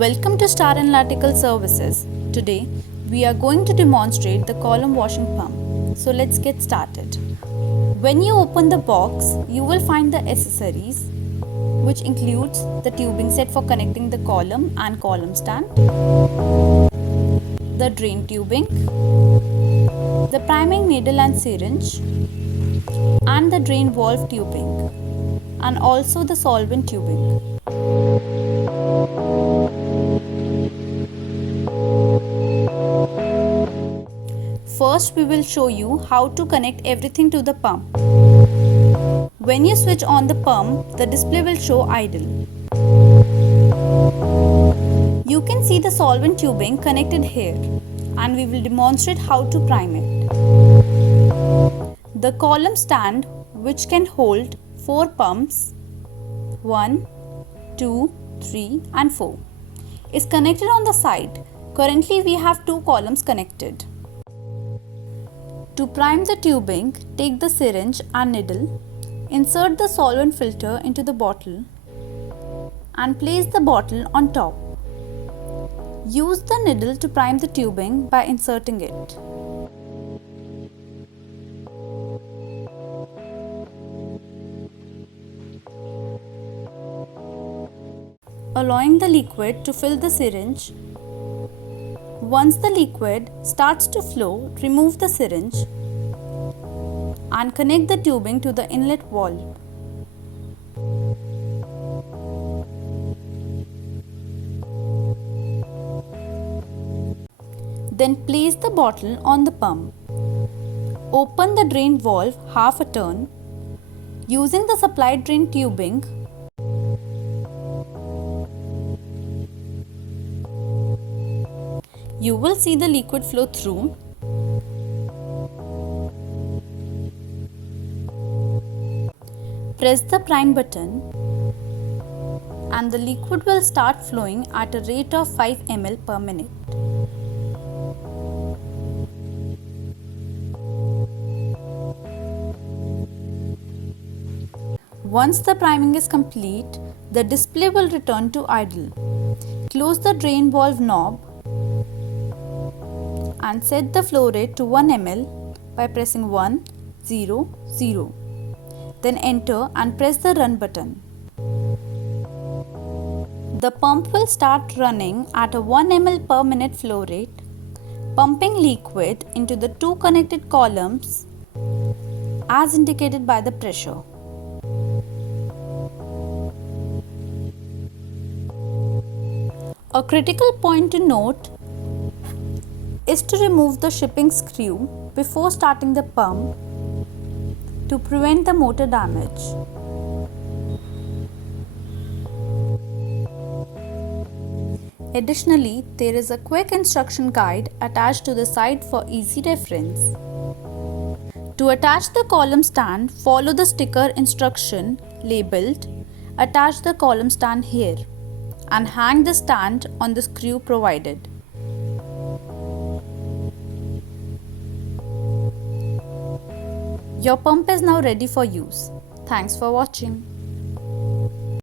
Welcome to STAR Analytical Services. Today, we are going to demonstrate the column washing pump. So let's get started. When you open the box, you will find the accessories, which includes the tubing set for connecting the column and column stand, the drain tubing, the priming needle and syringe, and the drain valve tubing, and also the solvent tubing. First, we will show you how to connect everything to the pump. When you switch on the pump, the display will show idle. You can see the solvent tubing connected here, and we will demonstrate how to prime it. The column stand, which can hold 4 pumps 1, 2, 3 and 4, is connected on the side. Currently, we have 2 columns connected. To prime the tubing, take the syringe and needle, insert the solvent filter into the bottle and place the bottle on top. Use the needle to prime the tubing by inserting it. Allowing the liquid to fill the syringe. Once the liquid starts to flow, remove the syringe and connect the tubing to the inlet valve. Then place the bottle on the pump. Open the drain valve half a turn. Using the supplied drain tubing, you will see the liquid flow through. Press the prime button and the liquid will start flowing at a rate of 5 ml per minute. Once the priming is complete, the display will return to idle. Close the drain valve knob and set the flow rate to 1 ml by pressing 1, 0, 0. Then enter and press the run button. The pump will start running at a 1 ml per minute flow rate, pumping liquid into the 2 connected columns as indicated by the pressure. A critical point to note is to remove the shipping screw before starting the pump to prevent the motor damage. Additionally, there is a quick instruction guide attached to the side for easy reference. To attach the column stand, follow the sticker instruction labeled "Attach the column stand here" and hang the stand on the screw provided. Your pump is now ready for use. Thanks for watching.